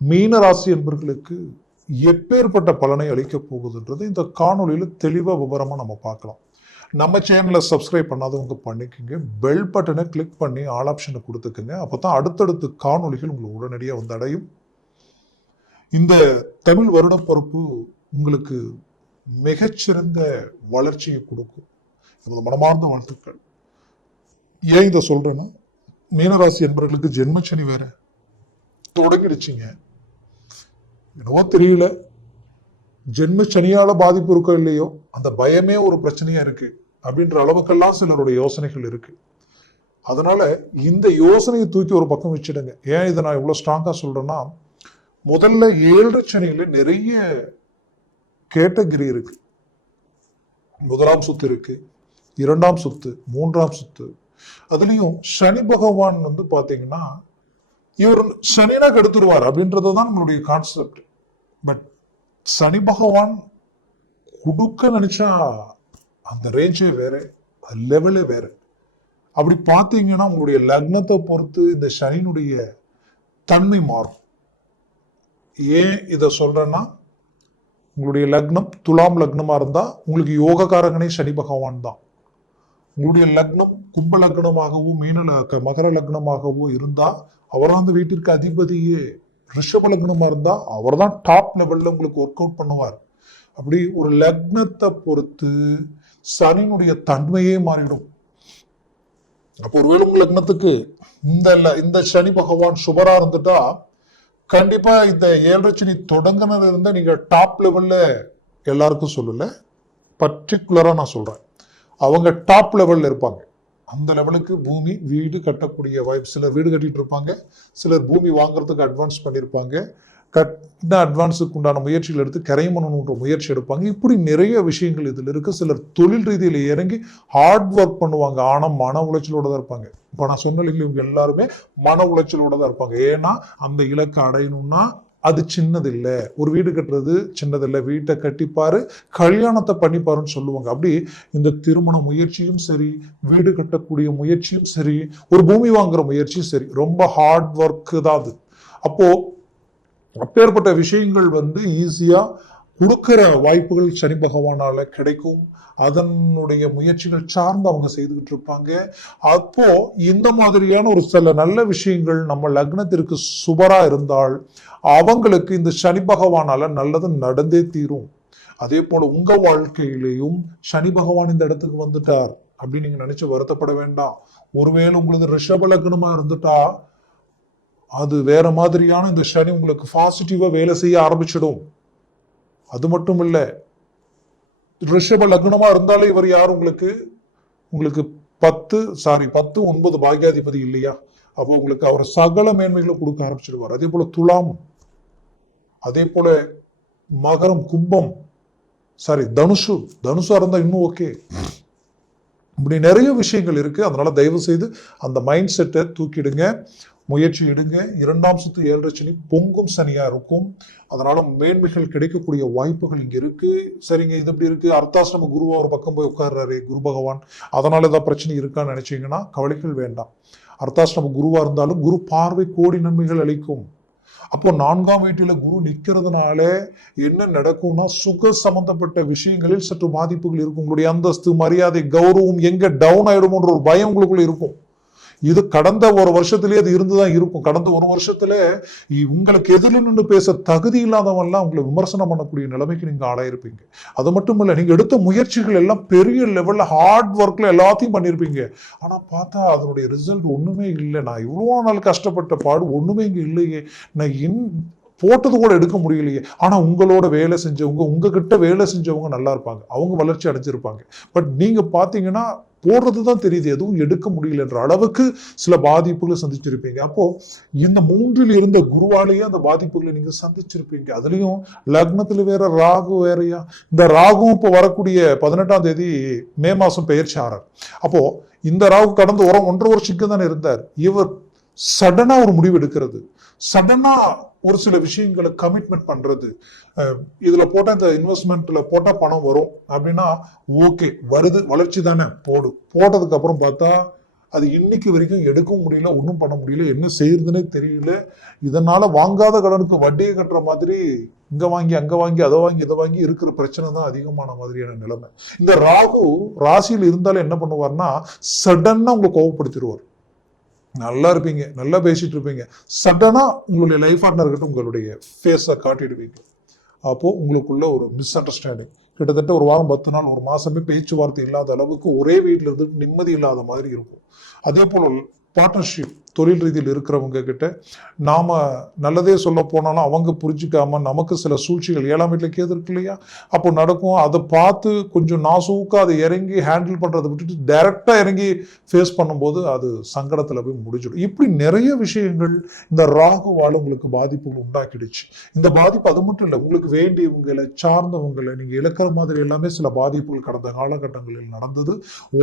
மீன ராசி என்பர்களுக்கு எப்பேற்பட்ட பலனை அளிக்கப் போகுதுன்றது இந்த காணொலியில் தெளிவாக விவரமாக நம்ம பார்க்கலாம். நம்ம சேனலை சப்ஸ்கிரைப் பண்ணாதவங்க பண்ணிக்கோங்க. பெல் பட்டனை கிளிக் பண்ணி ஆல் ஆப்ஷனை கொடுத்துக்கோங்க. அப்போ தான் அடுத்தடுத்து காணொளிகள் உங்களுக்கு உடனடியாக வந்து அடையும். இந்த தமிழ் வருட பொறுப்பு உங்களுக்கு மிகச்சிறந்த வளர்ச்சியை கொடுக்கும். எனது மனமார்ந்த வாழ்த்துக்கள். ஏன் இதை சொல்கிறேன்னா மீனராசி என்பவர்களுக்கு ஜென்மச்சனி வேற. தொடங்கிடுச்சிங்க. என்னவோ தெரியல. ஜென்ம சனியால பாதிப்பு இருக்கோ இல்லையோ அந்த பயமே ஒரு பிரச்சனையா இருக்கு. அப்படின்ற அளவுக்கெல்லாம் சிலருடைய யோசனைகள் இருக்கு. அதனால இந்த யோசனையை தூக்கி ஒரு பக்கம் வச்சுடுங்க. ஏன் இதை நான் இவ்வளோ ஸ்ட்ராங்காக சொல்றேன்னா முதல்ல ஏழரை சனியில நிறைய கேட்டகிரி இருக்கு. முதலாம் சொத்து இருக்கு இரண்டாம் சொத்து மூன்றாம் சொத்து. அதுலயும் சனி பகவான் வந்து பாத்தீங்கன்னா இவர் சனினா கெடுத்துருவார் அப்படின்றது தான் நம்மளுடைய கான்செப்ட் பட் சனி பகவான் கொடுக்க நினைச்சா அந்த ரேஞ்சே வேற லெவலே வேற. அப்படி பார்த்தீங்கன்னா உங்களுடைய லக்னத்தை பொறுத்து இந்த சனியினுடைய தன்மை மாறும். ஏன் இதை சொல்றேன்னா உங்களுடைய லக்னம் துலாம் லக்னமா இருந்தா உங்களுக்கு யோகக்காரங்கனே சனி பகவான் தான். உங்களுடைய லக்னம் கும்ப லக்னமாகவோ மீன மகர லக்னமாகவோ இருந்தா அவர் அந்த வீட்டிற்கு அதிபதியே ரிஷப லக்னமாக இருந்தால் அவர் தான் டாப் லெவல்ல உங்களுக்கு ஒர்க் அவுட் பண்ணுவார். அப்படி ஒரு லக்னத்தை பொறுத்து சனியினுடைய தன்மையே மாறிடும். அப்போ ஒருவேளை உங்க லக்னத்துக்கு இந்த இந்த சனி பகவான் சுபரா இருந்துட்டா கண்டிப்பா இந்த ஏழரை சனி தொடங்கினதுல இருந்த நீங்க டாப் லெவல்ல எல்லாருக்கும் சொல்லல பர்டிகுலரா நான் சொல்றேன். அவங்க டாப் லெவல்ல இருப்பாங்க. அந்த லெவலுக்கு பூமி வீடு கட்டக்கூடிய வாய்ப்பு சிலர் வீடு கட்டிட்டு இருப்பாங்க. சிலர் பூமி வாங்குறதுக்கு அட்வான்ஸ் பண்ணியிருப்பாங்க கட்டின அட்வான்ஸுக்கு உண்டான முயற்சிகள் எடுத்து கரைமணணுன்ற முயற்சி எடுப்பாங்க. இப்படி நிறைய விஷயங்கள் இதில் இருக்குது சிலர் தொழில் ரீதியில் இறங்கி ஹார்ட் ஒர்க் பண்ணுவாங்க. ஆனால் மன உளைச்சலோட தான் இருப்பாங்க. இப்போ நான் சொன்ன இவங்க எல்லாருமே மன உளைச்சலோட தான் இருப்பாங்க. ஏன்னா அந்த இலக்கை அடையணும்னா அது சின்னதில்லை. ஒரு வீடு கட்டுறது சின்னதில்லை. வீட்டை கட்டிப்பாரு கல்யாணத்தை பண்ணிப்பாருன்னு சொல்லுவாங்க. அப்படி இந்த திருமண முயற்சியும் சரி வீடு கட்டக்கூடிய முயற்சியும் சரி ஒரு பூமி வாங்குற முயற்சியும் சரி ரொம்ப ஹார்ட் ஒர்க்கு தான் அது. அப்போ அப்பேற்பட்ட விஷயங்கள் வந்து ஈஸியா கொடுக்கிற வாய்ப்புகள் சனி பகவானால் கிடைக்கும். அதனுடைய முயற்சிகள் சார்ந்து அவங்க செய்துக்கிட்டு இருப்பாங்க. அப்போ இந்த மாதிரியான ஒரு சில நல்ல விஷயங்கள் நம்ம லக்னத்திற்கு சுபரா இருந்தால் அவங்களுக்கு இந்த சனி பகவானால நல்லது நடந்தே தீரும். அதே போல உங்க வாழ்க்கையிலேயும் சனி பகவான் இந்த இடத்துக்கு வந்துட்டார் அப்படின்னு நீங்க நினைச்சு வருத்தப்பட வேண்டாம். ஒருவேளை உங்களுக்கு ரிஷப லக்னமா இருந்துட்டா அது வேற மாதிரியான இந்த சனி உங்களுக்கு பாசிட்டிவா வேலை செய்ய ஆரம்பிச்சிடும். அது மட்டும் இல்லை ரிஷப லக்னமாக இருந்தாலே இவர் யார் உங்களுக்கு? உங்களுக்கு பத்து சாரி பத்து ஒன்பது பாக்யாதிபதி இல்லையா? அப்போ உங்களுக்கு அவர் சகல மேன்மைகளை கொடுக்க ஆரம்பிச்சிடுவார். அதே போல துலாம் அதே போல மகரம் கும்பம் சாரி தனுஷு தனுஷா இருந்தால் இன்னும் ஓகே இப்படி நிறைய விஷயங்கள் இருக்கு. அதனால தயவு செய்து அந்த மைண்ட் செட்டை தூக்கிடுங்க. முயற்சி எடுங்க. இரண்டாம் சுத்து ஏழரை சனி பொங்கும் சனியா இருக்கும். அதனால மேன்மைகள் கிடைக்கக்கூடிய வாய்ப்புகள் இங்க இருக்கு. சரிங்க இது எப்படி இருக்கு? அர்த்தாசிரம குருவா ஒரு பக்கம் போய் உட்கார்றாரு குரு பகவான். அதனால ஏதாவது பிரச்சனை இருக்கான்னு நினைச்சீங்கன்னா கவலைகள் வேண்டாம். அர்த்தாசிரம குருவா இருந்தாலும் குரு பார்வை கோடி நன்மைகள் அளிக்கும். அப்போ நான்காம் வீட்டில குரு நிற்கிறதுனால என்ன நடக்கும்னா சுக சம்பந்தப்பட்ட விஷயங்களில் சற்று பாதிப்புகள் இருக்கும். உங்களுடைய அந்தஸ்து மரியாதை கௌரவம் எங்க டவுன் ஆயிடுமோன்ற ஒரு பயம் உங்களுக்குள்ள இருக்கும். இது கடந்த ஒரு வருஷத்துலேயே அது இருந்துதான் இருக்கும். கடந்த ஒரு வருஷத்துல உங்களுக்கு எதிரில் நின்று பேச தகுதி இல்லாதவன்லாம் உங்களை விமர்சனம் பண்ணக்கூடிய நிலைமைக்கு நீங்க ஆளாயிருப்பீங்க. அது மட்டும் இல்லை நீங்க எடுத்த முயற்சிகள் எல்லாம் பெரிய லெவல்ல ஹார்ட் ஒர்க்ல எல்லாத்தையும் பண்ணியிருப்பீங்க ஆனா பார்த்தா அதனுடைய ரிசல்ட் ஒண்ணுமே இல்லை. நான் இவ்வளோ நாள் கஷ்டப்பட்ட பாடு ஒண்ணுமே இங்க இல்லையே. நான் இன் போட்டது கூட எடுக்க முடியலையே. ஆனா உங்களோட வேலை செஞ்சவங்க உங்ககிட்ட வேலை செஞ்சவங்க நல்லா இருப்பாங்க. அவங்க வளர்ச்சி அடைஞ்சிருப்பாங்க. பட் நீங்க பாத்தீங்கன்னா போடுறது தான் தெரியுது. எதுவும் எடுக்க முடியலன்ற அளவுக்கு சில பாதிப்புகளை சந்திச்சிருப்பீங்க. அப்போ இந்த மூன்றில் இருந்த குருவாலேயே அந்த பாதிப்புகளை நீங்க சந்திச்சிருப்பீங்க. அதுலயும் லக்னத்துல வேற ராகு வேறையா? இந்த ராகும் இப்போ வரக்கூடிய பதினெட்டாம் தேதி மே மாசம் பெயர்ச்சி ஆறார் அப்போ இந்த ராகு கடந்த உரம் ஒன்றரை வருஷத்துக்கு தானே இருந்தார். இவர் சடனா ஒரு முடிவு எடுக்கிறது. சடனா ஒரு சில விஷயங்களை கமிட்மெண்ட் பண்றது. இதுல போட்ட இந்த இன்வெஸ்ட்மெண்ட்ல போட்டா பணம் வரும். அப்படின்னா ஓகே வருது வளர்ச்சி தானே போடு. போட்டதுக்கு அப்புறம் பார்த்தா அது இன்னைக்கு வரைக்கும் எடுக்கவும் முடியல ஒன்றும் பண்ண முடியல என்ன செய்யறதுன்னே தெரியல. இதனால வாங்காத கடனுக்கு வட்டியை கட்டுற மாதிரி இங்க வாங்கி அங்க வாங்கி அதை வாங்கி இதை வாங்கி இருக்கிற பிரச்சனை தான் அதிகமான மாதிரியான நிலைமை. இந்த ராகு ராசியில் இருந்தாலும் என்ன பண்ணுவார்னா சடன்னா உங்களை கோவப்படுத்திடுவார். நல்லா இருப்பீங்க நல்லா பேசிகிட்டு இருப்பீங்க. சடனாக உங்களுடைய லைஃப் பார்ட்னர் கிட்ட உங்களுடைய ஃபேஸை காட்டிடுவீங்க. அப்போது உங்களுக்குள்ள ஒரு மிஸ் அண்டர்ஸ்டாண்டிங் கிட்டத்தட்ட ஒரு வாரம் பத்து நாள் ஒரு மாதமே பேச்சுவார்த்தை இல்லாத அளவுக்கு ஒரே வீட்டில் இருந்து நிம்மதி இல்லாத மாதிரி இருக்கும். அதே போல் பார்ட்னர்ஷிப் தொழில் ரீதியில் இருக்கிறவங்க கிட்ட நாம் நல்லதே சொல்ல போனாலும் அவங்க புரிஞ்சுக்காம நமக்கு சில சூழ்ச்சிகள் ஏழாம் வீட்டில் கேது இருக்கு இல்லையா? அப்போ நடக்கும். அதை பார்த்து கொஞ்சம் நாசூக்காக அதை இறங்கி ஹேண்டில் பண்ணுறதை விட்டுட்டு டைரெக்டாக இறங்கி ஃபேஸ் பண்ணும்போது அது சங்கடத்தில் போய் முடிஞ்சிடும். இப்படி நிறைய விஷயங்கள் இந்த ராகுவால் உங்களுக்கு பாதிப்புகள் உண்டாக்கிடுச்சு. இந்த பாதிப்பு அது மட்டும் இல்லை உங்களுக்கு வேண்டியவங்களை சார்ந்தவங்களை நீங்கள் இழக்கிற மாதிரி எல்லாமே சில பாதிப்புகள் கடந்த காலகட்டங்களில் நடந்தது.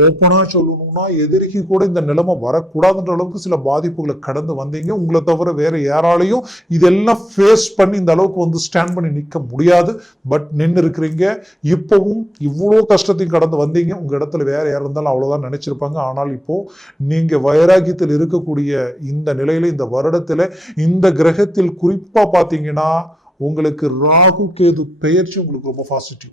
ஓப்பனாக சொல்லணும்னா எதிரிக்கு கூட இந்த நிலைமை வரக்கூடாதுன்ற அளவுக்கு சில பாதிப்புகளை கடந்து வந்தீங்க. உங்களை தவிர வேற யாராலையும் இதெல்லாம் ஃபேஸ் பண்ணி இந்த அளவுக்கு வந்து ஸ்டாண்ட் பண்ணி நிற்க முடியாது. பட் நின்று இருக்கிறீங்க. இப்பவும் இவ்வளோ கஷ்டத்தையும் கடந்து வந்தீங்க. உங்க இடத்துல வேற யார் இருந்தாலும் அவ்வளவுதான் நினைச்சிருப்பாங்க. ஆனால் இப்போ நீங்க வைராகியத்தில் இருக்கக்கூடிய இந்த நிலையில இந்த வருடத்துல இந்த கிரகத்தில் குறிப்பா பாத்தீங்கன்னா உங்களுக்கு ராகு கேது பெயர்ச்சி உங்களுக்கு ரொம்ப பாசிட்டிவ்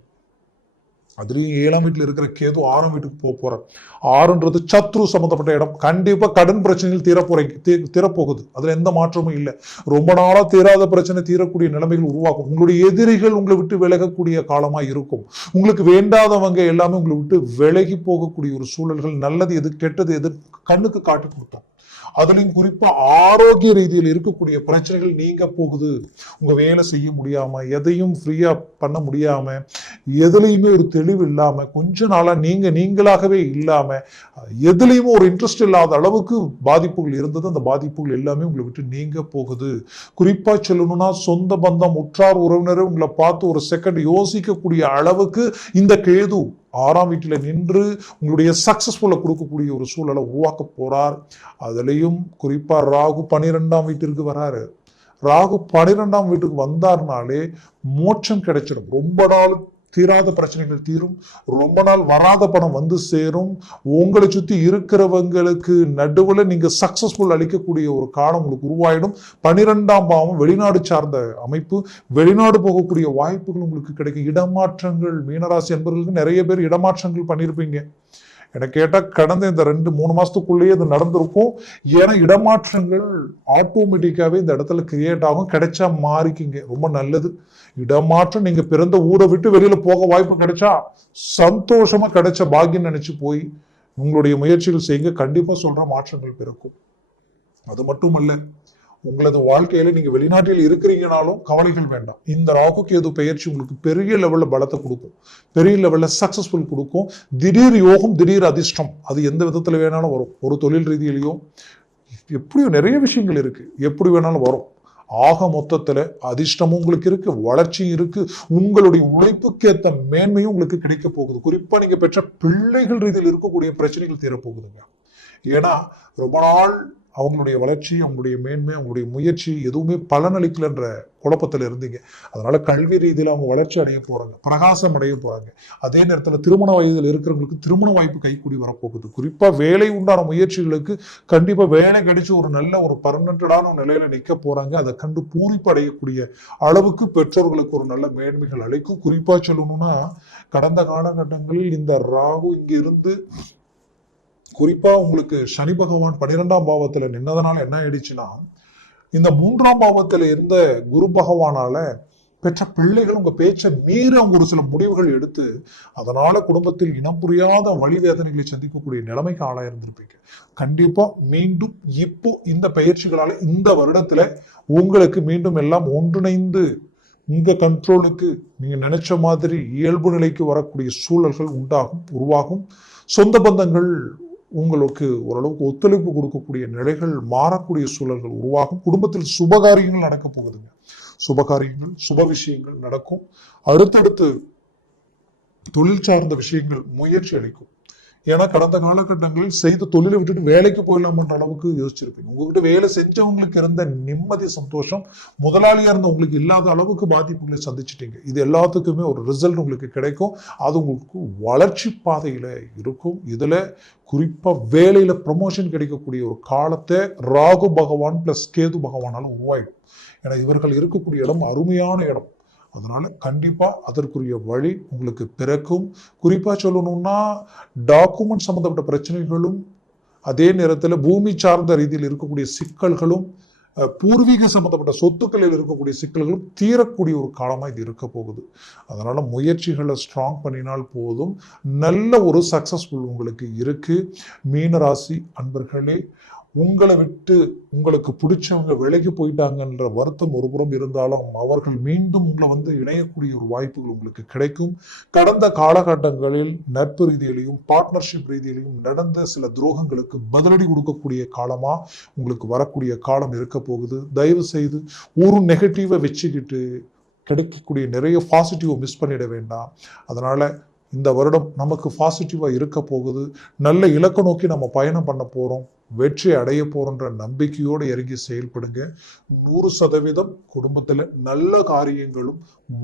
அதுலேயும் ஏழாம் வீட்டில் இருக்கிற கேது ஆறாம் வீட்டுக்கு போக போறார் ஆறுன்றது சத்ரு சம்மந்தப்பட்ட இடம். கண்டிப்பாக கடன் பிரச்சனைகள் தீர தீ- தீரப்போகுது. அதில் எந்த மாற்றமும் இல்லை. ரொம்ப நாளாக தீராத பிரச்சனை தீரக்கூடிய நிலைமைகள் உருவாக்கும் உங்களுடைய எதிரிகள் உங்களை விட்டு விலகக்கூடிய காலமாக இருக்கும். உங்களுக்கு வேண்டாதவங்க எல்லாமே உங்களை விட்டு விலகி போகக்கூடிய ஒரு சூழல்கள் நல்லது எது கெட்டது எது கண்ணுக்கு காட்டி கொடுத்தோம். அதுலயும் குறிப்பா ஆரோக்கிய ரீதியில் இருக்கக்கூடிய பிரச்சனைகள் நீங்க போகுது. உங்க வேலை செய்ய முடியாம எதையும் ஃப்ரீயா பண்ண முடியாம எதுலையுமே ஒரு தெளிவு இல்லாம கொஞ்ச நாளா நீங்க நீங்களாகவே இல்லாம எதுலையுமே ஒரு இன்ட்ரெஸ்ட் இல்லாத அளவுக்கு பாதிப்புகள் இருந்தது. அந்த பாதிப்புகள் எல்லாமே உங்களை விட்டு நீங்க போகுது. குறிப்பா சொல்லணும்னா சொந்த பந்தம் உற்றார் உறவினரை உங்களை பார்த்து ஒரு செகண்ட் யோசிக்கக்கூடிய அளவுக்கு இந்த கேது ஆறாம் வீட்டில் நின்று உங்களுடைய சக்ஸஸ்ஃபுல்லாக கொடுக்கக்கூடிய ஒரு சூழலை உருவாக்க போகிறார் அதுலேயும் குறிப்பாக ராகு பன்னிரெண்டாம் வீட்டிற்கு வராரு. ராகு பனிரெண்டாம் வீட்டுக்கு வந்தார்னாலே மோட்சம் கிடைச்சிடும். ரொம்ப நாள் தீராத பிரச்சனைகள் தீரும். ரொம்ப நாள் வராத பணம் வந்து சேரும். உங்களை சுற்றி இருக்கிறவங்களுக்கு நடுவில் நீங்கள் சக்ஸஸ்ஃபுல் அளிக்கக்கூடிய ஒரு காலம் உங்களுக்கு உருவாயிடும். பனிரெண்டாம் பாவம் வெளிநாடு சார்ந்த அமைப்பு வெளிநாடு போகக்கூடிய வாய்ப்புகள் உங்களுக்கு கிடைக்கும். இடமாற்றங்கள் மீனராசி என்பவர்களுக்கு நிறைய பேர் இடமாற்றங்கள் பண்ணியிருப்பீங்க. எனக்கு கேட்டால் கடந்த இந்த ரெண்டு மூணு மாதத்துக்குள்ளேயே இது நடந்திருக்கும். ஏன்னா இடமாற்றங்கள் ஆட்டோமேட்டிக்காகவே இந்த இடத்துல கிரியேட் ஆகும். கிடைச்சா மாறிக்கிங்க. ரொம்ப நல்லது. இடமாற்றம் நீங்கள் பிறந்த ஊரை விட்டு வெளியில் போக வாய்ப்பு கிடைச்சா சந்தோஷமாக கிடைச்ச பாக்கியம் நினச்சி போய் உங்களுடைய முயற்சிகள் செய்யுங்க. கண்டிப்பாக சொல்கிற மாற்றங்கள் பிறக்கும். அது மட்டுமல்ல உங்களது வாழ்க்கையில நீங்க வெளிநாட்டில் இருக்கிறீங்கனாலும் கவலைகள் வேண்டாம். இந்த ராகு கேது பயிற்சி உங்களுக்கு பெரிய லெவல்ல பலத்தை கொடுக்கும். பெரிய லெவல்ல சக்சஸ்ஃபுல் கொடுக்கும். திடீர் யோகம் திடீர் அதிர்ஷ்டம் அது எந்த விதத்துல வேணாலும் வரும். ஒரு தொழில் ரீதியிலையும் எப்படியோ நிறைய விஷயங்கள் இருக்கு. எப்படி வேணாலும் வரும். ஆக மொத்தத்தில் அதிர்ஷ்டமும் உங்களுக்கு இருக்கு வளர்ச்சியும் இருக்கு உங்களுடைய உழைப்புக்கேற்ற மேன்மையும் உங்களுக்கு கிடைக்க போகுது. குறிப்பா நீங்க பெற்ற பிள்ளைகள் ரீதியில் இருக்கக்கூடிய பிரச்சனைகள் தீரப்போகுதுங்க. ஏன்னா ரொம்ப நாள் அவங்களுடைய வளர்ச்சி அவங்களுடைய மேன்மை அவங்களுடைய முயற்சி எதுவுமே பலனளிக்கலன்ற குழப்பத்தில் இருந்தீங்க. அதனால கல்வி ரீதியில் அவங்க வளர்ச்சி அடைய போகிறாங்க பிரகாசம் அடைய போகிறாங்க அதே நேரத்தில் திருமண வயதில் இருக்கிறவங்களுக்கு திருமண வாய்ப்பு கைக்கூடி வரப்போகுது. குறிப்பாக வேலை உண்டான முயற்சிகளுக்கு கண்டிப்பாக வேலை கிடைச்சி ஒரு நல்ல ஒரு பர்மனண்டடான நிலையில் நிற்க போகிறாங்க அதை கண்டு பூரிப்பு அடையக்கூடிய அளவுக்கு பெற்றோர்களுக்கு ஒரு நல்ல மேன்மைகள் அளிக்கும். குறிப்பாக சொல்லணும்னா கடந்த காலகட்டங்களில் இந்த ராகு இங்கிருந்து குறிப்பா உங்களுக்கு சனி பகவான் பன்னிரெண்டாம் பாவத்துல நின்னதுனால என்ன ஆயிடுச்சுன்னா இந்த மூன்றாம் பாவத்துல இருந்த குரு பகவானால பெற்ற பிள்ளைகள் உங்க பேச்சை மீறி அவங்க ஒரு சில முடிவுகள் எடுத்து அதனால குடும்பத்தில் இனம் புரியாத வழி வேதனைகளை சந்திக்கக்கூடிய நிலைமைக்கு ஆளா இருந்திருப்பீங்க. கண்டிப்பா மீண்டும் இப்போ இந்த பயிற்சிகளால இந்த வருடத்துல உங்களுக்கு மீண்டும் எல்லாம் ஒன்றிணைந்து உங்க கண்ட்ரோலுக்கு நீங்க நினைச்ச மாதிரி இயல்பு நிலைக்கு வரக்கூடிய சூழல்கள் உண்டாகும் உருவாகும். சொந்த பந்தங்கள் உங்களுக்கு ஓரளவுக்கு ஒத்துழைப்பு கொடுக்கக்கூடிய நிலைகள் மாறக்கூடிய சூழல்கள் உருவாகும். குடும்பத்தில் சுபகாரியங்கள் நடக்க போகுதுங்க. சுபகாரியங்கள் சுப விஷயங்கள் நடக்கும். அடுத்தடுத்து தொழில் சார்ந்த விஷயங்கள் முயற்சி அளிக்கும். ஏன்னா கடந்த காலகட்டங்களில் செய்த தொழிலை விட்டுட்டு வேலைக்கு போயிடலாமன்ற அளவுக்கு யோசிச்சிருப்பீங்க. உங்ககிட்ட வேலை செஞ்சவங்களுக்கு இருந்த நிம்மதி சந்தோஷம் முதலாளியா இருந்த உங்களுக்கு இல்லாத அளவுக்கு பாதிப்புகளை சந்திச்சிட்டீங்க. இது எல்லாத்துக்குமே ஒரு ரிசல்ட் உங்களுக்கு கிடைக்கும். அது உங்களுக்கு வளர்ச்சி பாதையில இருக்கும். இதுல குறிப்பாக வேலையில் ப்ரமோஷன் கிடைக்கக்கூடிய ஒரு காலத்தை ராகு பகவான் ப்ளஸ் கேது பகவானால் உருவாயிடும். ஏன்னா இவர்கள் இருக்கக்கூடிய இடம் அருமையான இடம். அதனால் கண்டிப்பாக அதற்குரிய வழி உங்களுக்கு பிறக்கும். குறிப்பாக சொல்லணும்னா டாக்குமெண்ட் சம்மந்தப்பட்ட பிரச்சனைகளும் அதே நேரத்தில் பூமி சார்ந்த ரீதியில் இருக்கக்கூடிய சிக்கல்களும் பூர்வீக சம்பந்தப்பட்ட சொத்துக்களில் இருக்கக்கூடிய சிக்கல்களும் தீரக்கூடிய ஒரு காலமாக இது இருக்க போகுது. அதனால் முயற்சிகளை ஸ்ட்ராங் பண்ணினால் போதும். நல்ல ஒரு சக்ஸஸ்ஃபுல் உங்களுக்கு இருக்குது மீனராசி அன்பர்களே உங்களை விட்டு உங்களுக்கு பிடிச்சவங்க விலகி போயிட்டாங்கன்ற வருத்தம் ஒருபுறம் இருந்தாலும் அவர்கள் மீண்டும் உங்களை வந்து இணையக்கூடிய ஒரு வாய்ப்புகள் உங்களுக்கு கிடைக்கும். கடந்த காலகட்டங்களில் நட்பு ரீதியிலையும் பார்ட்னர்ஷிப் ரீதியிலையும் நடந்த சில துரோகங்களுக்கு பதிலடி கொடுக்கக்கூடிய காலமா உங்களுக்கு வரக்கூடிய காலம் இருக்க போகுது. தயவு செய்து ஒரு நெகட்டிவை வச்சுக்கிட்டு கிடைக்கக்கூடிய நிறைய பாசிட்டிவை மிஸ் பண்ணிட வேண்டாம். அதனால இந்த வருடம் நமக்கு பாசிட்டிவாக இருக்க போகுது. நல்ல இலக்க நோக்கி நம்ம பயணம் பண்ண போகிறோம் வெற்றி அடைய போறோன்ற நம்பிக்கையோடு இறங்கி செயல்படுங்க. நூறு சதவீதம் குடும்பத்தில் நல்ல காரியங்களும்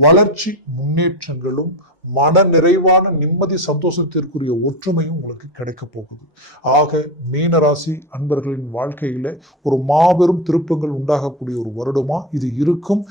வளர்ச்சி முன்னேற்றங்களும் மன நிறைவான நிம்மதி சந்தோஷத்திற்குரிய ஒற்றுமையும் உங்களுக்கு கிடைக்க போகுது. ஆக மீனராசி அன்பர்களின் வாழ்க்கையில ஒரு மாபெரும் திருப்பங்கள் உண்டாகக்கூடிய ஒரு வருடமா இது இருக்கும்.